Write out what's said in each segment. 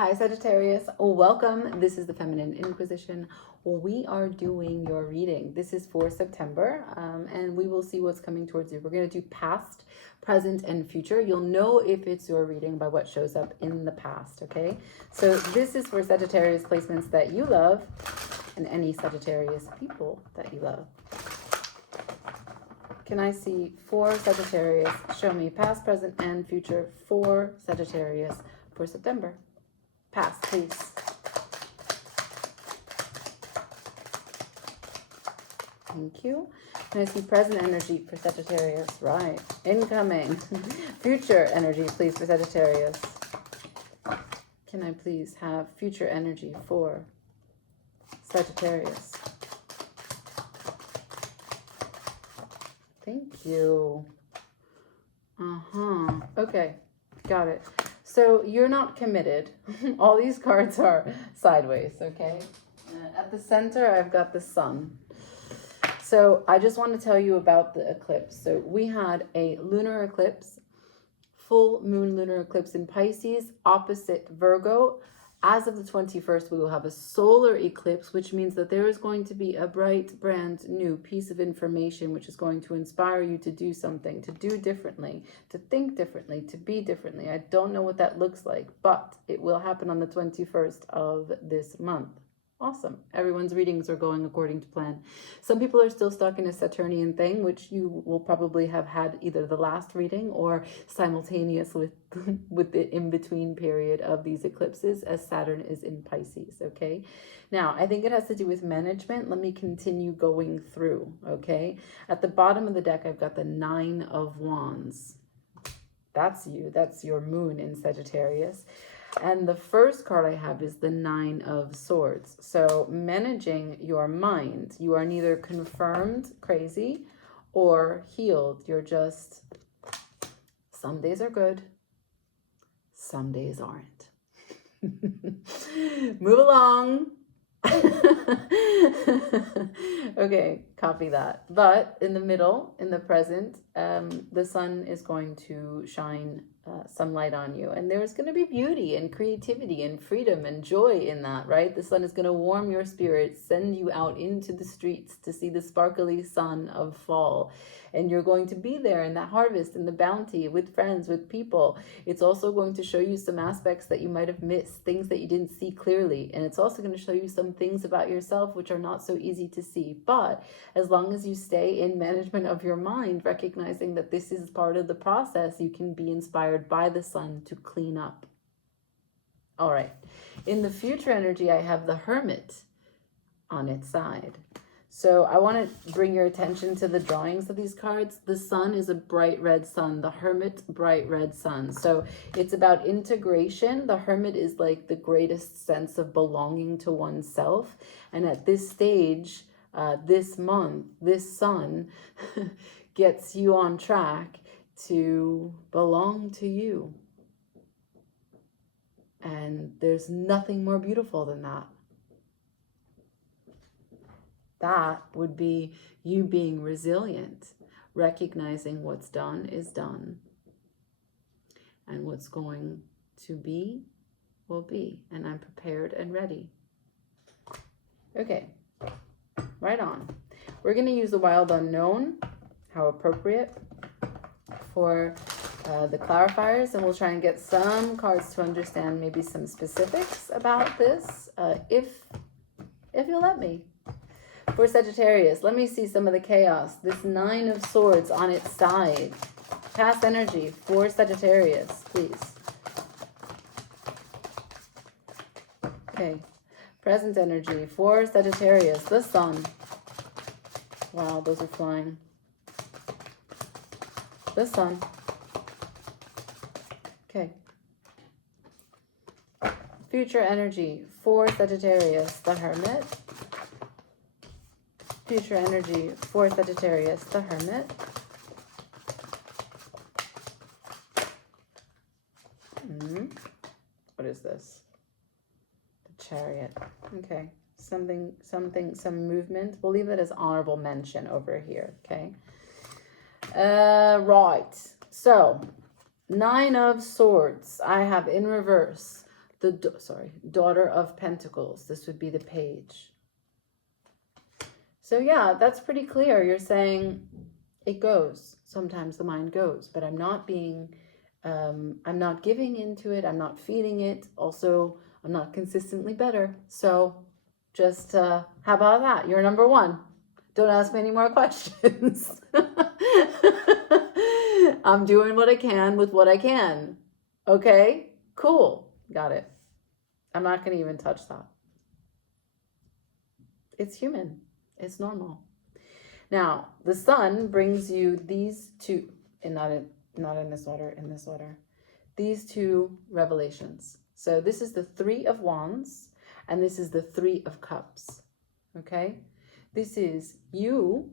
Hi Sagittarius, welcome. This is the Feminine Inquisition. We are doing your reading. This is for September, and we will see what's coming towards you. We're going to do past, present, and future. You'll know if it's your reading by what shows up in the past, okay? So this is for Sagittarius placements that you love and any Sagittarius people that you love. Can I see for Sagittarius? Show me past, present, and future for Sagittarius for September. Past, please. Thank you. Can I see present energy for Sagittarius? Right. Incoming. Future energy, please, for Sagittarius. Can I please have future energy for Sagittarius? Thank you. Okay. Got it. So you're not committed. All these cards are sideways, okay? At the center, I've got the sun. So I just want to tell you about the eclipse. So we had a lunar eclipse, full moon lunar eclipse in Pisces, opposite Virgo. As of the 21st, we will have a solar eclipse, which means that there is going to be a bright, brand new piece of information which is going to inspire you to do something, to do differently, to think differently, to be differently. I don't know what that looks like, but it will happen on the 21st of this month. Awesome. Everyone's readings are going according to plan. Some people are still stuck in a Saturnian thing, which you will probably have had either the last reading or simultaneous with the in-between period of these eclipses, as Saturn is in Pisces, okay? Now, I think it has to do with management. Let me continue going through, okay? At the bottom of the deck, I've got the Nine of Wands. That's you. That's your moon in Sagittarius. And the first card I have is the Nine of Swords. So managing your mind. You are neither confirmed crazy or healed. You're just, some days are good, some days aren't. Move along. Okay, copy that. But in the middle, in the present, the sun is going to shine some light on you, and there's going to be beauty and creativity and freedom and joy in that, right? The sun is going to warm your spirit, send you out into the streets to see the sparkly sun of fall, and you're going to be there in that harvest and the bounty with friends, with people. It's also going to show you some aspects that you might have missed, things that you didn't see clearly, and it's also going to show you some things about yourself which are not so easy to see. But as long as you stay in management of your mind, recognizing that this is part of the process, you can be inspired by the sun to clean up. All right. In the future energy, I have the Hermit on its side. So I want to bring your attention to the drawings of these cards. The sun is a bright red sun. The Hermit, bright red sun. So it's about integration. The Hermit is like the greatest sense of belonging to oneself. And at this stage, this month, this sun gets you on track to belong to you. And there's nothing more beautiful than that. That would be you being resilient, recognizing what's done is done, and what's going to be will be, and I'm prepared and ready. Okay, right on. We're going to use the Wild Unknown, how appropriate, for the clarifiers, and we'll try and get some cards to understand maybe some specifics about this, if you'll let me. For Sagittarius, let me see some of the chaos. This Nine of Swords on its side. Past energy for Sagittarius, please. Okay. Present energy for Sagittarius. The sun. Wow, those are flying. The sun. Okay. Future energy for Sagittarius. The Hermit. Future energy for Sagittarius, the Hermit. What is this? The Chariot. Okay. Some movement. We'll leave that as honorable mention over here, okay? Right. So, Nine of Swords. I have in reverse Daughter of Pentacles. This would be the Page. So yeah, that's pretty clear. You're saying it goes. Sometimes the mind goes, but I'm not being, I'm not giving into it. I'm not feeding it. Also, I'm not consistently better. So just, how about that? You're number one. Don't ask me any more questions. I'm doing what I can with what I can. Okay, cool. Got it. I'm not going to even touch that. It's human. It's normal. Now, the Sun brings you these two, and not in this order, these two revelations. So this is the Three of Wands, and this is the Three of Cups. Okay? This is you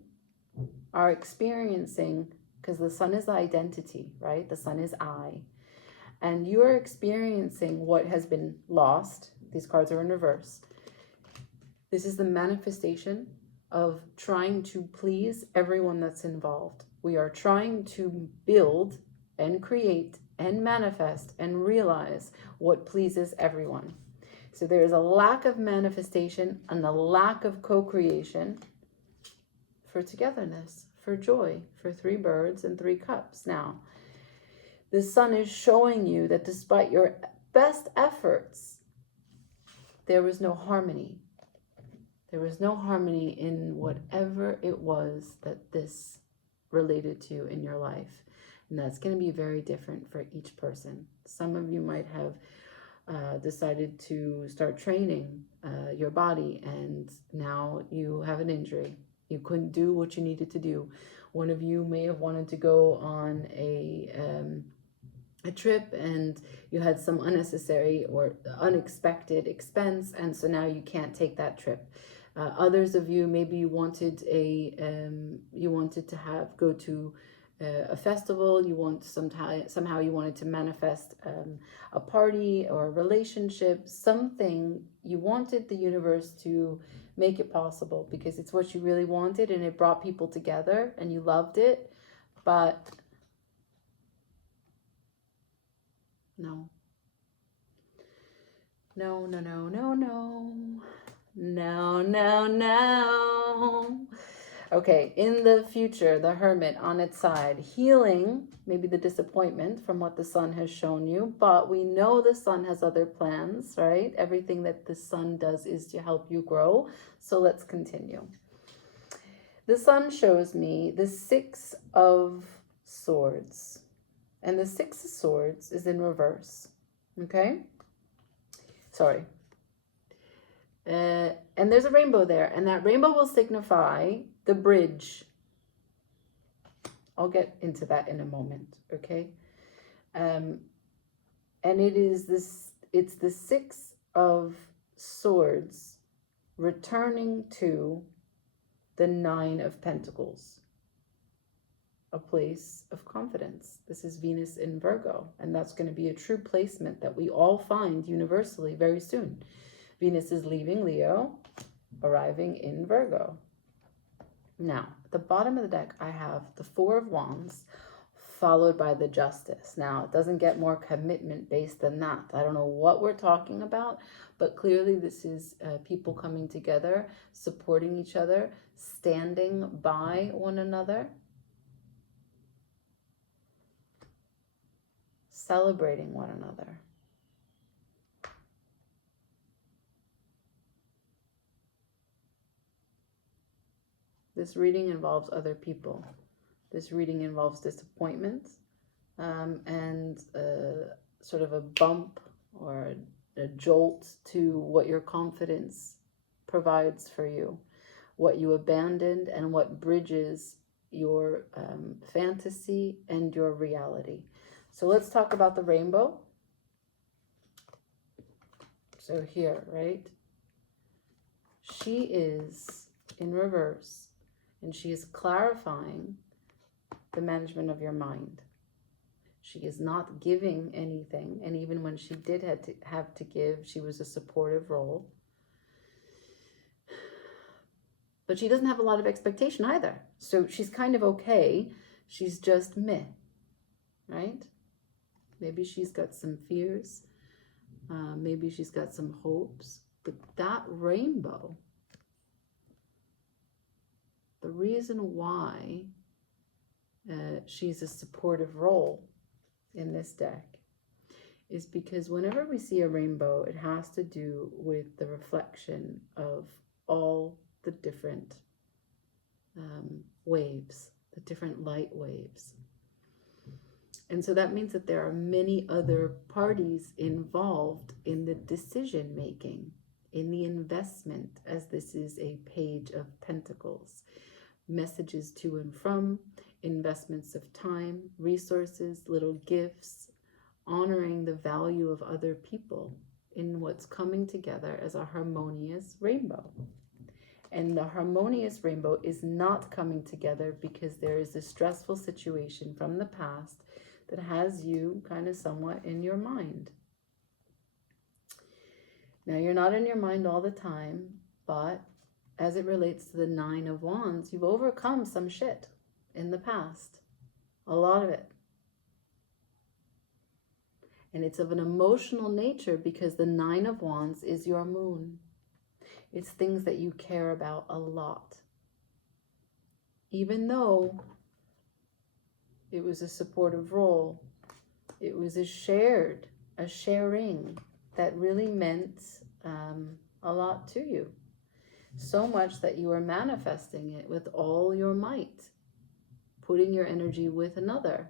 are experiencing, because the Sun is identity, right? The Sun is I. And you're experiencing what has been lost. These cards are in reverse. This is the manifestation of trying to please everyone that's involved. We are trying to build and create and manifest and realize what pleases everyone. So there is a lack of manifestation and a lack of co-creation for togetherness, for joy, for three birds and three cups. Now, the Sun is showing you that despite your best efforts, there was no harmony. There was no harmony in whatever it was that this related to in your life. And that's going to be very different for each person. Some of you might have decided to start training your body, and now you have an injury. You couldn't do what you needed to do. One of you may have wanted to go on a trip, and you had some unnecessary or unexpected expense, and so now you can't take that trip. Others of you, maybe you wanted to go to a festival. You want somehow you wanted to manifest a party or a relationship, something. You wanted the universe to make it possible because it's what you really wanted, and it brought people together, and you loved it, but no. No, no, no, no, no. No, no, no. Okay, in the future, the Hermit on its side, healing maybe the disappointment from what the Sun has shown you, but we know the Sun has other plans, right? Everything that the Sun does is to help you grow. So let's continue. The Sun shows me the Six of Swords, and the Six of Swords is in reverse. Okay? Sorry. And there's a rainbow there, and that rainbow will signify the bridge. I'll get into that in a moment, okay? And it's the Six of Swords returning to the Nine of Pentacles, a place of confidence. This is Venus in Virgo, and that's going to be a true placement that we all find universally very soon. Venus is leaving Leo, arriving in Virgo. Now, at the bottom of the deck, I have the Four of Wands, followed by the Justice. Now, it doesn't get more commitment-based than that. I don't know what we're talking about, but clearly this is people coming together, supporting each other, standing by one another, celebrating one another. This reading involves other people. This reading involves disappointment and sort of a bump or a jolt to what your confidence provides for you, what you abandoned, and what bridges your fantasy and your reality. So let's talk about the rainbow. So here, right? She is in reverse. And she is clarifying the management of your mind. She is not giving anything. And even when she did have to give, she was a supportive role. But she doesn't have a lot of expectation either. So she's kind of okay. She's just meh, right? Maybe she's got some fears. Maybe she's got some hopes. But that rainbow, the reason why she's a supportive role in this deck is because whenever we see a rainbow, it has to do with the reflection of all the different waves, the different light waves. And so that means that there are many other parties involved in the decision making, in the investment, as this is a page of pentacles. Messages to and from, investments of time, resources, little gifts, honoring the value of other people in what's coming together as a harmonious rainbow. And the harmonious rainbow is not coming together because there is a stressful situation from the past that has you kind of somewhat in your mind. Now, you're not in your mind all the time, but as it relates to the Nine of Wands, you've overcome some shit in the past. A lot of it. And it's of an emotional nature because the Nine of Wands is your moon. It's things that you care about a lot. Even though it was a supportive role, it was a sharing that really meant a lot to you. So much that you are manifesting it with all your might, putting your energy with another.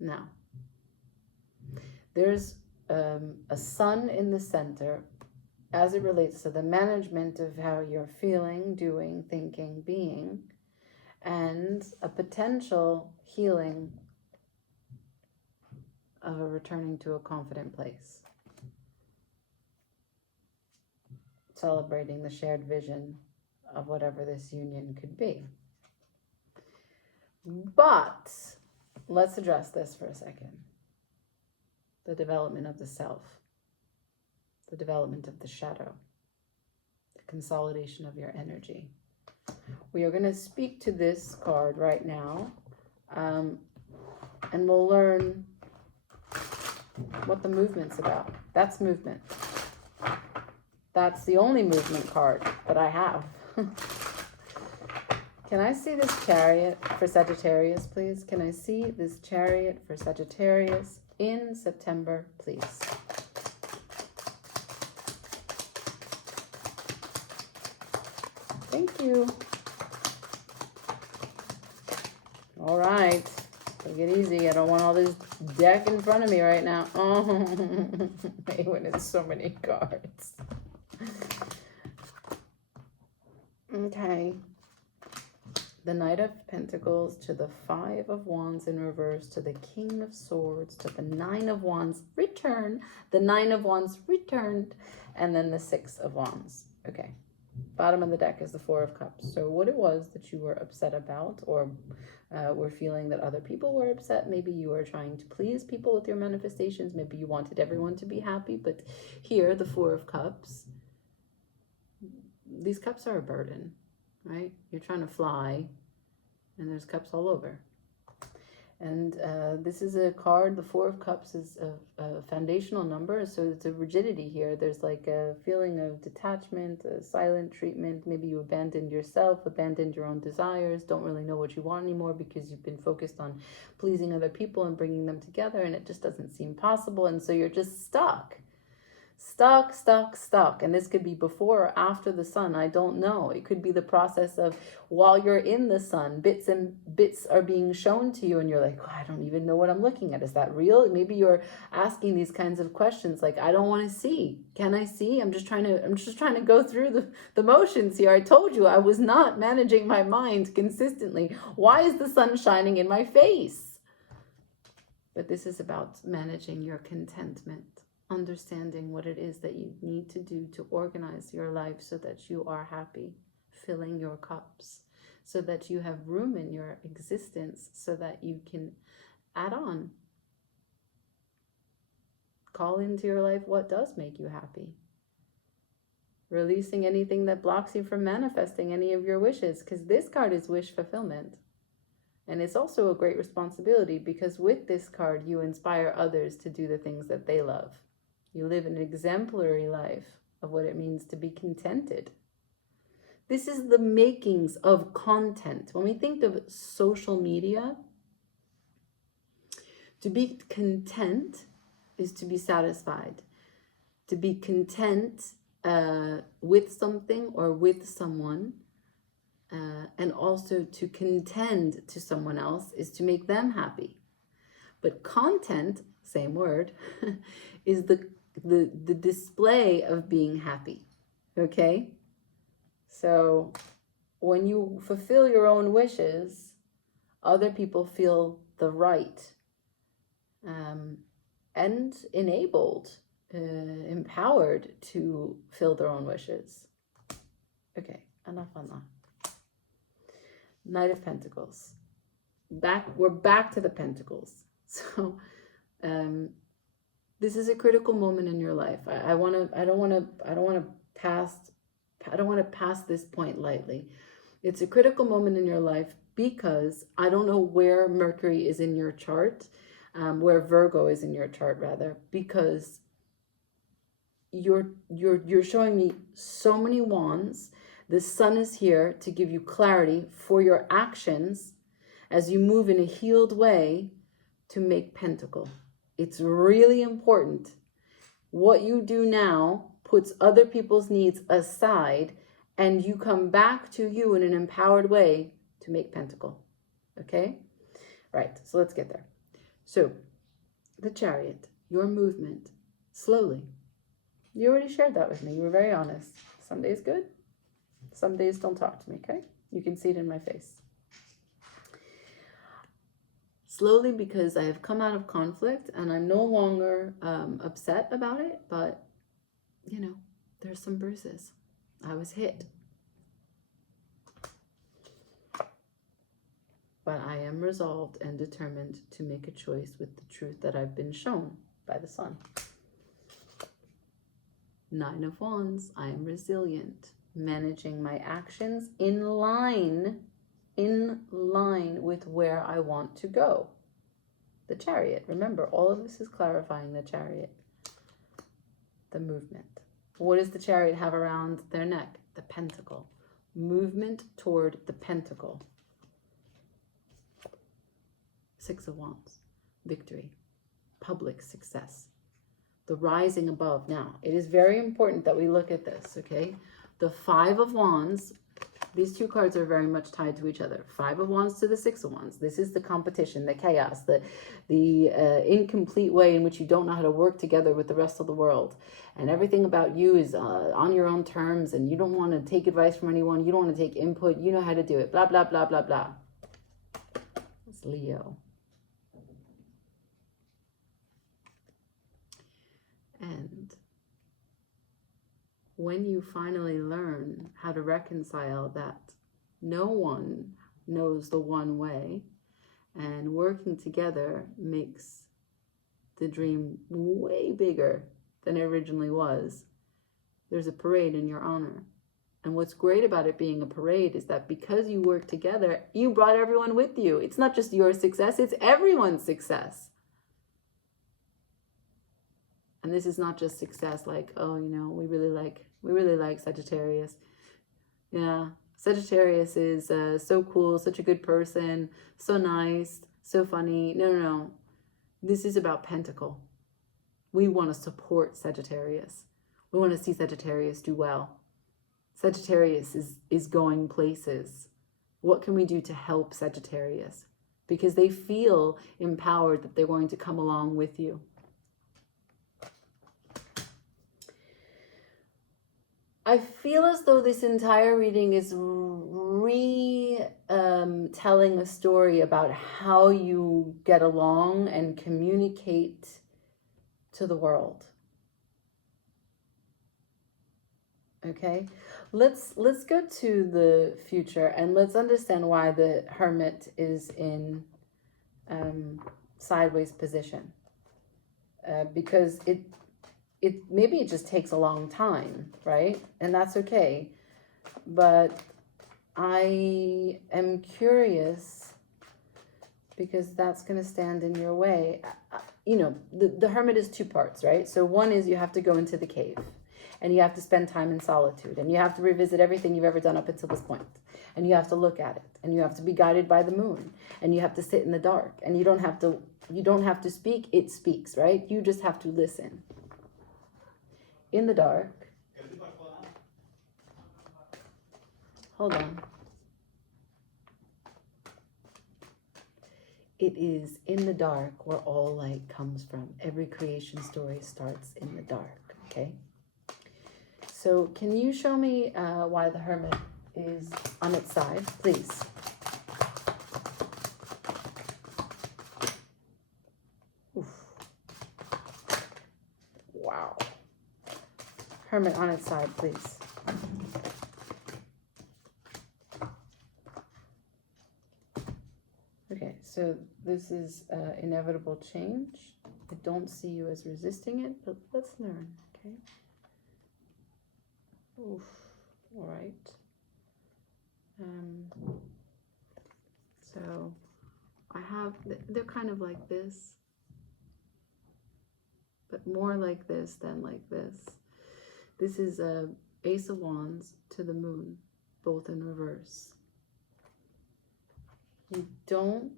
Now, there's a sun in the center as it relates to the management of how you're feeling, doing, thinking, being, and a potential healing of a returning to a confident place. Celebrating the shared vision of whatever this union could be. But let's address this for a second. The development of the self. The development of the shadow. The consolidation of your energy. We are going to speak to this card right now. And we'll learn what the movement's about. That's movement. That's the only movement card that I have. Can I see this Chariot for Sagittarius, please? Can I see this Chariot for Sagittarius in September, please? Thank you. All right. Take it easy. I don't want all this deck in front of me right now. Oh, when it's so many cards. Okay. The Knight of Pentacles to the Five of Wands in reverse to the King of Swords to the Nine of Wands return. The Nine of Wands returned. And then the Six of Wands. Okay. Bottom of the deck is the Four of Cups. So what it was that you were upset about or were feeling that other people were upset. Maybe you were trying to please people with your manifestations. Maybe you wanted everyone to be happy. But here, the Four of Cups. These cups are a burden, right? You're trying to fly and there's cups all over. And this is a card, the Four of Cups is a foundational number, so it's a rigidity here. There's like a feeling of detachment, a silent treatment. Maybe you abandoned yourself, abandoned your own desires, don't really know what you want anymore because you've been focused on pleasing other people and bringing them together, and it just doesn't seem possible, and so you're just stuck. Stuck. And this could be before or after the sun. I don't know. It could be the process of while you're in the sun, bits are being shown to you and you're like, oh, I don't even know what I'm looking at. Is that real? Maybe you're asking these kinds of questions like, I don't want to see. Can I see? I'm just trying to go through the motions here. I told you I was not managing my mind consistently. Why is the sun shining in my face? But this is about managing your contentment. Understanding what it is that you need to do to organize your life so that you are happy, filling your cups, so that you have room in your existence so that you can add on. Call into your life what does make you happy. Releasing anything that blocks you from manifesting any of your wishes, because this card is wish fulfillment. And it's also a great responsibility, because with this card, you inspire others to do the things that they love. You live an exemplary life of what it means to be contented. This is the makings of content. When we think of social media, to be content is to be satisfied. To be content with something or with someone, and also to contend to someone else, is to make them happy. But content, same word, is the display of being happy. Okay? So when you fulfill your own wishes, other people feel the right and enabled, empowered to fill their own wishes. Okay, enough on that. Knight of Pentacles. We're back to the Pentacles. So this is a critical moment in your life. I don't want to pass this point lightly. It's a critical moment in your life because I don't know where Mercury is in your chart, where Virgo is in your chart rather, because you're showing me so many wands. The sun is here to give you clarity for your actions as you move in a healed way to make pentacle. It's really important. What you do now puts other people's needs aside, and you come back to you in an empowered way to make pentacle. Okay? Right, so let's get there. So, the Chariot, your movement, slowly. You already shared that with me. You were very honest. Some days good, some days don't talk to me, okay? You can see it in my face. Slowly, because I have come out of conflict and I'm no longer upset about it, but, you know, there's some bruises. I was hit. But I am resolved and determined to make a choice with the truth that I've been shown by the sun. Nine of Wands, I am resilient, managing my actions in line with where I want to go. The Chariot, remember, all of this is clarifying the Chariot. The movement. What does the Chariot have around their neck? The Pentacle. Movement toward the Pentacle. Six of Wands, victory, public success, the rising above. Now, it is very important that we look at this, okay? The Five of Wands, these two cards are very much tied to each other. Five of Wands to the Six of Wands. This is the competition, the chaos, the incomplete way in which you don't know how to work together with the rest of the world. And everything about you is on your own terms, and you don't want to take advice from anyone. You don't want to take input. You know how to do it. Blah, blah, blah, blah, blah. It's Leo. And when you finally learn how to reconcile that no one knows the one way, and working together makes the dream way bigger than it originally was, there's a parade in your honor. And what's great about it being a parade is that because you work together, you brought everyone with you. It's not just your success, it's everyone's success. And this is not just success like, oh, you know, we really like Sagittarius. Yeah, Sagittarius is so cool, such a good person, so nice, so funny. No. This is about Pentacle. We want to support Sagittarius. We want to see Sagittarius do well. Sagittarius is going places. What can we do to help Sagittarius? Because they feel empowered that they're going to come along with you. I feel as though this entire reading is telling a story about how you get along and communicate to the world. Okay, let's go to the future and let's understand why the Hermit is in sideways position, because maybe it just takes a long time, right? And that's okay. But I am curious because that's going to stand in your way. You know, the hermit is two parts, right? So one is you have to go into the cave and you have to spend time in solitude and you have to revisit everything you've ever done up until this point. And you have to look at it and you have to be guided by the moon and you have to sit in the dark and you don't have to speak, it speaks, right? You just have to listen. In the dark. Hold on. It is in the dark where all light comes from. Every creation story starts in the dark, okay? So can you show me why the hermit is on its side, please? Oof. Wow. Hermit on its side, please. Okay, so this is inevitable change. I don't see you as resisting it, but let's learn, okay? Oof, all right. So I have, they're kind of like this, but more like this than like this. This is a Ace of Wands to the Moon, both in reverse. You don't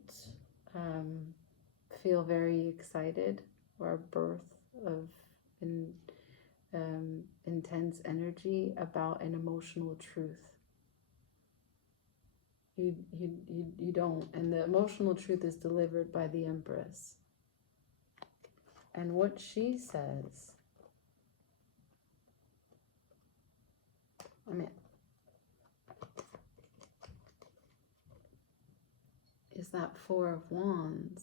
feel very excited or a birth of intense energy about an emotional truth. You don't, and the emotional truth is delivered by the Empress. And what she says, I mean, is that Four of Wands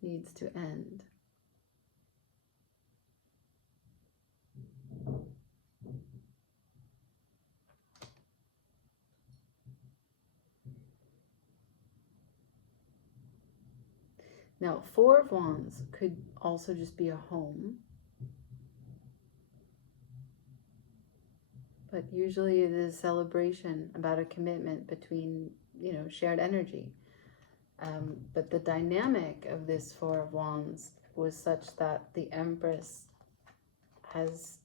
needs to end. Now, Four of Wands could also just be a home, but usually it is a celebration about a commitment between, you know, shared energy. But the dynamic of this Four of Wands was such that the Empress has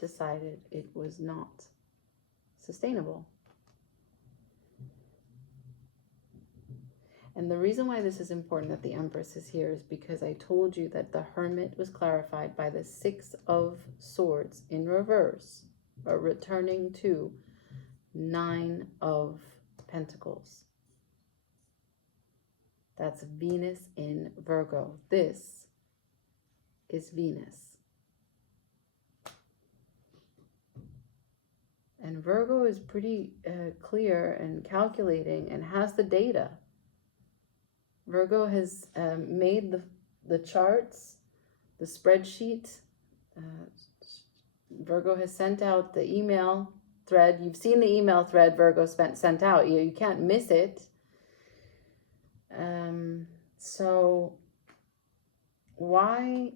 decided it was not sustainable. And the reason why this is important that the Empress is here is because I told you that the Hermit was clarified by the Six of Swords in reverse, or returning to Nine of Pentacles. That's Venus in Virgo. This is Venus. And Virgo is pretty clear and calculating and has the data. Virgo has made the charts, the spreadsheet. Virgo has sent out the email thread. You've seen the email thread Virgo sent out. You can't miss it. So why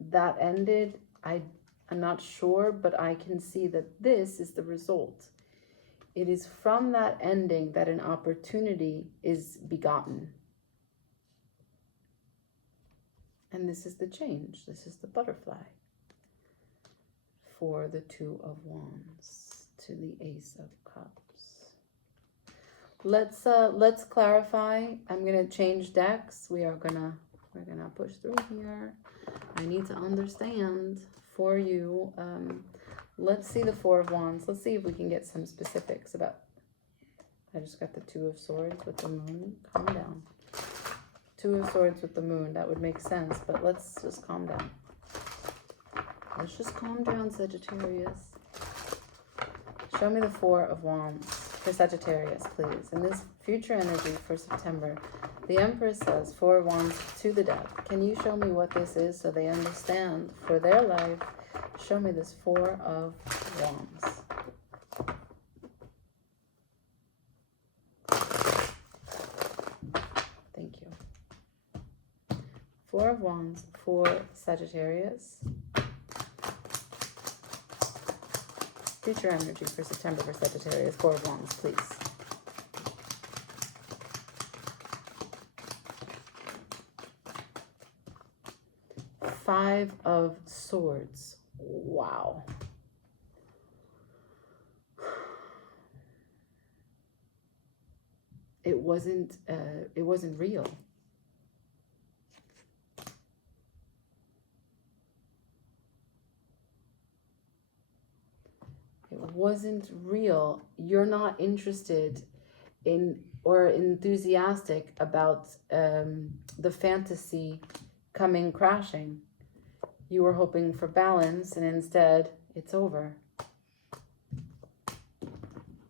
that ended, I'm not sure, but I can see that this is the result. It is from that ending that an opportunity is begotten. And this is the change. This is the butterfly for the Two of Wands to the Ace of Cups. Let's clarify. I'm gonna change decks. We're gonna push through here. I need to understand for you. Let's see the Four of Wands. Let's see if we can get some specifics about. I just got the Two of Swords with the Moon. Calm down. Two of Swords with the Moon. That would make sense, but let's just calm down. Let's just calm down, Sagittarius. Show me the Four of Wands for Sagittarius, please. And this future energy for September. The Empress says, Four of Wands to the Death. Can you show me what this is so they understand for their life? Show me this Four of Wands. Thank you. Four of Wands for Sagittarius. Future energy for September for Sagittarius. Four of Wands, please. Five of Swords. Wow. It wasn't real. It wasn't real. You're not interested in or enthusiastic about the fantasy coming crashing. You were hoping for balance, and instead, it's over.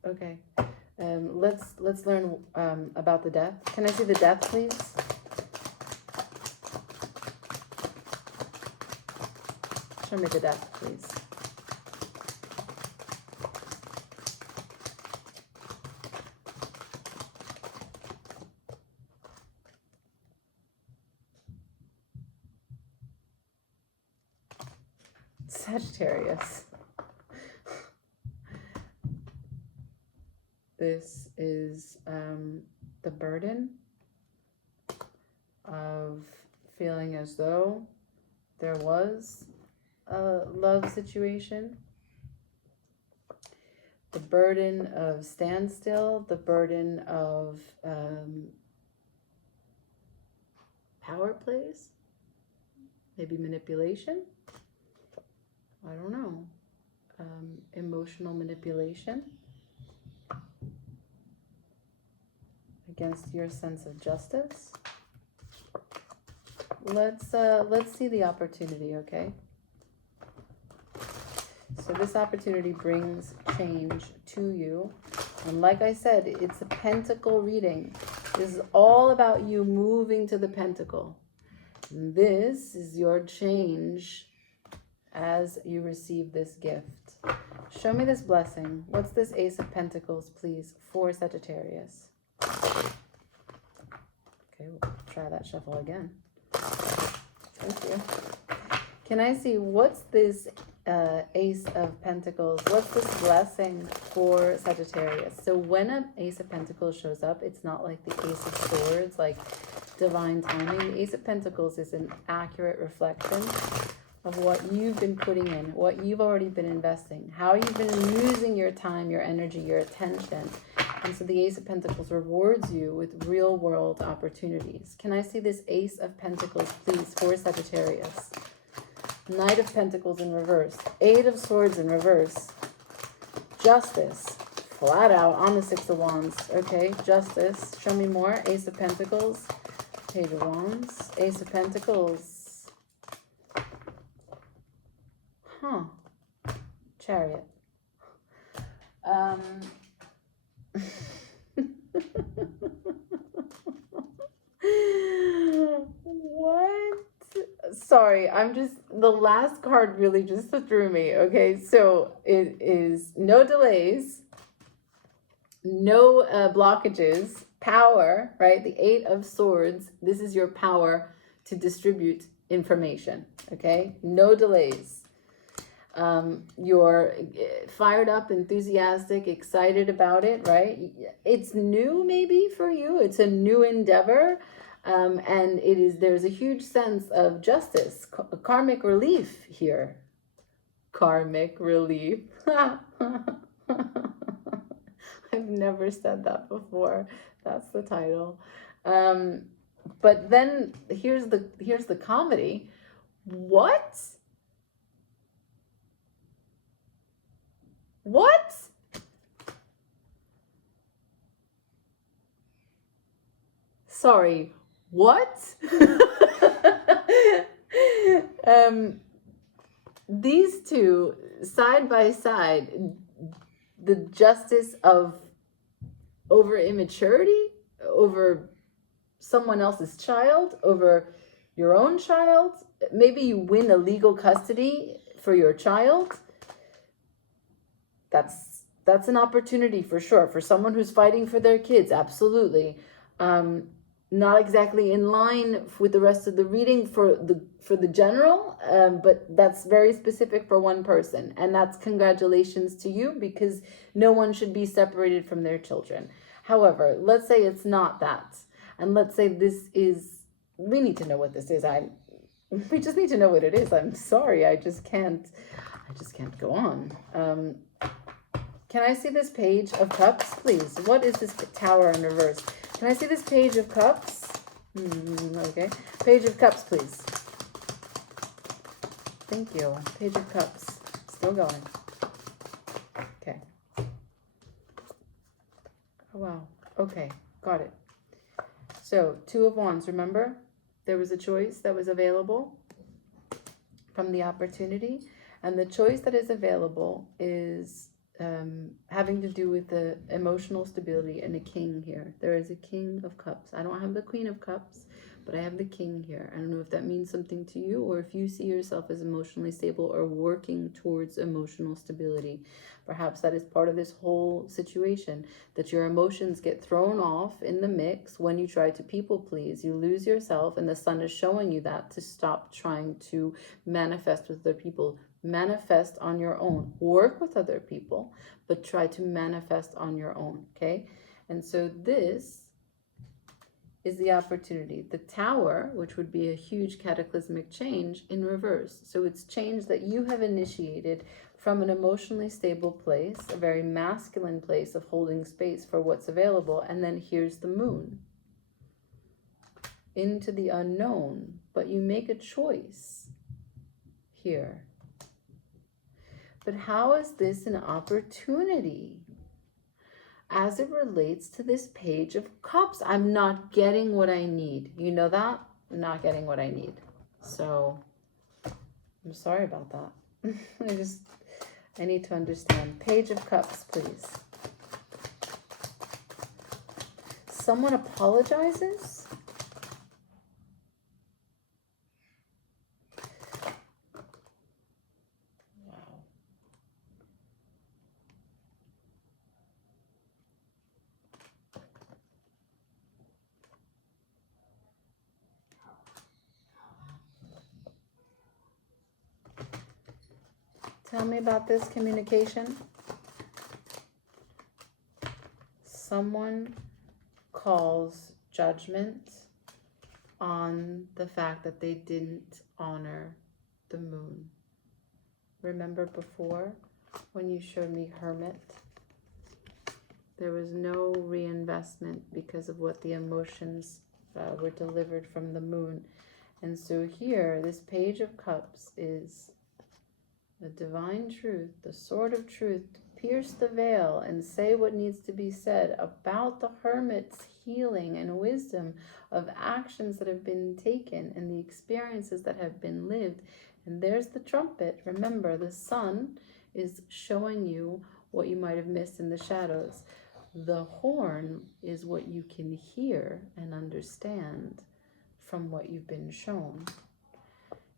Okay. Let's learn about the death. Can I see the death, please? Show me the death, please. Sagittarius. This is the burden of feeling as though there was a love situation, the burden of standstill, the burden of power plays, maybe manipulation. I don't know. Emotional manipulation against your sense of justice. Let's see the opportunity, okay? So this opportunity brings change to you. And like I said, it's a pentacle reading. This is all about you moving to the pentacle. And this is your change as you receive this gift. Show me this blessing. What's this Ace of Pentacles, please, for Sagittarius? Okay, we'll try that shuffle again. Thank you. Can I see what's this Ace of Pentacles? What's this blessing for Sagittarius? So when an Ace of Pentacles shows up, it's not like the Ace of Swords, like divine timing. The Ace of Pentacles is an accurate reflection of what you've been putting in, what you've already been investing, how you've been using your time, your energy, your attention. And so the Ace of Pentacles rewards you with real world opportunities. Can I see this Ace of Pentacles, please, for Sagittarius? Knight of Pentacles in reverse. Eight of Swords in reverse. Justice. Flat out on the Six of Wands. Okay, Justice. Show me more. Ace of Pentacles. Page of Wands. Ace of Pentacles. Huh. Chariot. What? Sorry, I'm just, the last card really just threw me. Okay, so it is no delays, no blockages, power, right? The Eight of Swords. This is your power to distribute information. Okay, no delays. You're fired up, enthusiastic, excited about it, right? It's new maybe for you. It's a new endeavor. And there's a huge sense of justice, karmic relief here. Karmic relief. I've never said that before. That's the title. But then here's the comedy. What? What? Sorry, what? These two, side by side, the justice of over immaturity, over someone else's child, over your own child. Maybe you win a legal custody for your child. That's an opportunity for sure, for someone who's fighting for their kids, absolutely. not exactly in line with the rest of the reading for the general, but that's very specific for one person, and that's congratulations to you, because no one should be separated from their children. However, let's say it's not that, and let's say this is, we need to know what this is. We just need to know what it is. I'm sorry, I just can't go on. Can I see this Page of Cups, please? What is this Tower in reverse? Can I see this Page of Cups? Okay. Page of Cups, please. Thank you. Page of Cups. Still going. Okay. Oh, wow. Okay. Got it. So, Two of Wands, remember? There was a choice that was available from the opportunity. And the choice that is available is having to do with the emotional stability and a king here. There is a King of Cups. I don't have the Queen of Cups, but I have the King here. I don't know if that means something to you, or if you see yourself as emotionally stable or working towards emotional stability. Perhaps that is part of this whole situation, that your emotions get thrown off in the mix when you try to people please. You lose yourself, and the sun is showing you that to stop trying to manifest with other people. Manifest on your own. Work with other people, but try to manifest on your own, okay? And so this is the opportunity. The Tower, which would be a huge cataclysmic change, in reverse. So it's change that you have initiated from an emotionally stable place, a very masculine place of holding space for what's available. And then here's the Moon into the unknown. But you make a choice here. But how is this an opportunity as it relates to this Page of Cups? I'm not getting what I need. You know that? I'm not getting what I need. So I'm sorry about that. I need to understand. Page of Cups, please. Someone apologizes? Tell me about this communication. Someone calls judgment on the fact that they didn't honor the Moon. Remember before when you showed me Hermit? There was no reinvestment because of what the emotions were delivered from the Moon. And so here, this Page of Cups is the divine truth, the sword of truth, to pierce the veil and say what needs to be said about the Hermit's healing and wisdom of actions that have been taken and the experiences that have been lived. And there's the trumpet. Remember, the sun is showing you what you might have missed in the shadows. The horn is what you can hear and understand from what you've been shown.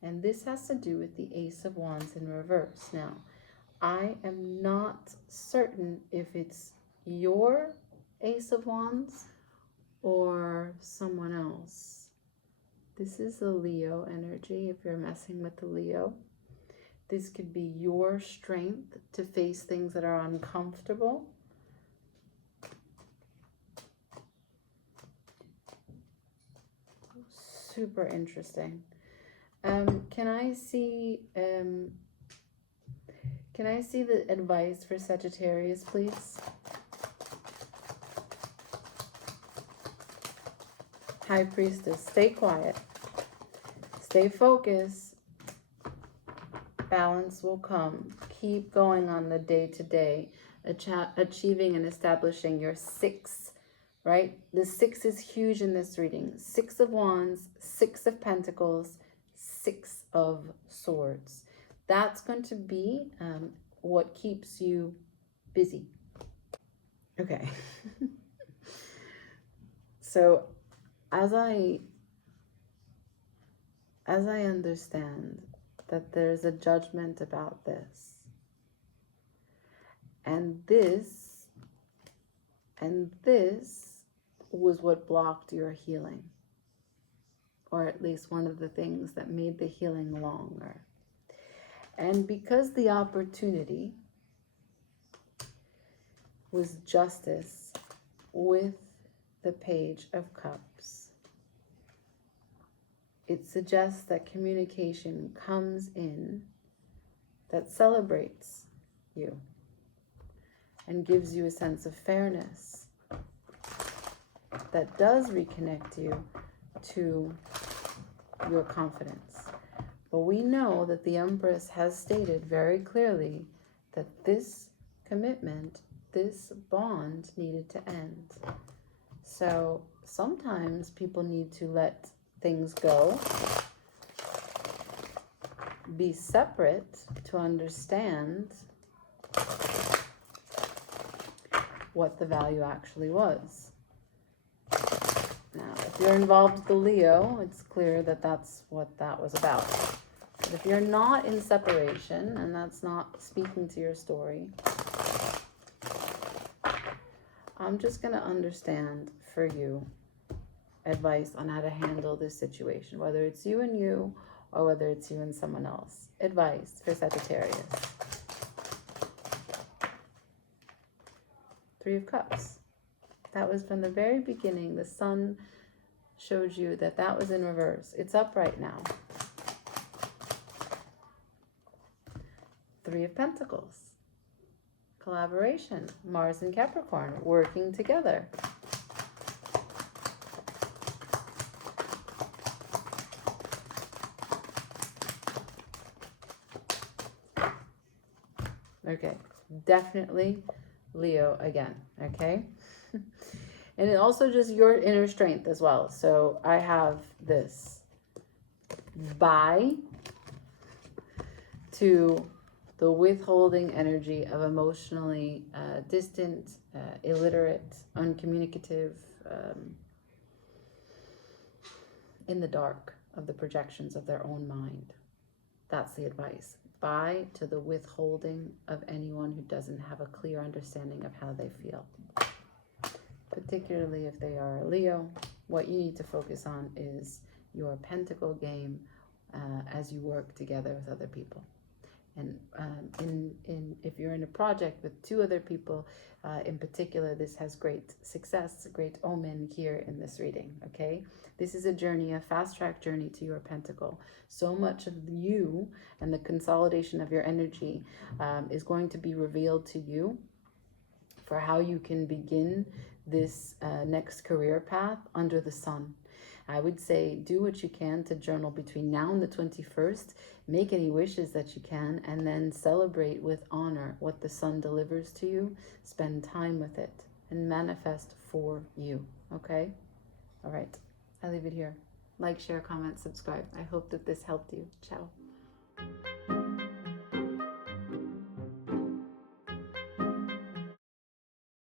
And this has to do with the Ace of Wands in reverse. Now, I am not certain if it's your Ace of Wands or someone else. This is the Leo energy, if you're messing with the Leo. This could be your strength to face things that are uncomfortable. Super interesting. Can I see the advice for Sagittarius, please? High Priestess, stay quiet. Stay focused. Balance will come. Keep going on the day-to-day, achieving and establishing your 6, right? The 6 is huge in this reading. 6 of Wands, 6 of Pentacles, 6 of Swords. That's going to be what keeps you busy. Okay. So as I understand that there's a judgment about this, and this was what blocked your healing, or at least one of the things that made the healing longer. And because the opportunity was justice with the Page of Cups, it suggests that communication comes in that celebrates you and gives you a sense of fairness, that does reconnect you to your confidence. But we know that the Empress has stated very clearly that this commitment, this bond needed to end. So sometimes people need to let things go, be separate to understand what the value actually was. Now, if you're involved with the Leo, it's clear that that's what that was about. But if you're not in separation, and that's not speaking to your story, I'm just going to understand for you advice on how to handle this situation, whether it's you and you, or whether it's you and someone else. Advice for Sagittarius. 3 of Cups. That was from the very beginning. The Sun showed you that that was in reverse. It's upright now. 3 of Pentacles. Collaboration. Mars and Capricorn working together. Okay, definitely Leo again, okay? And it also just your inner strength as well. So I have this bye to the withholding energy of emotionally distant, illiterate, uncommunicative, in the dark of the projections of their own mind. That's the advice. Bye to the withholding of anyone who doesn't have a clear understanding of how they feel. Particularly if they are a Leo, what you need to focus on is your pentacle game as you work together with other people. And if you're in a project with 2 other people, in particular, this has great success, great omen here in this reading, okay? This is a journey, a fast-track journey to your pentacle. So much of you and the consolidation of your energy is going to be revealed to you for how you can begin this next career path under the sun. I would say do what you can to journal between now and the 21st. Make any wishes that you can, and then celebrate with honor what the sun delivers to you. Spend time with it and manifest for you. Okay? All right. I leave it here. Like, share, comment, subscribe. I hope that this helped you. Ciao.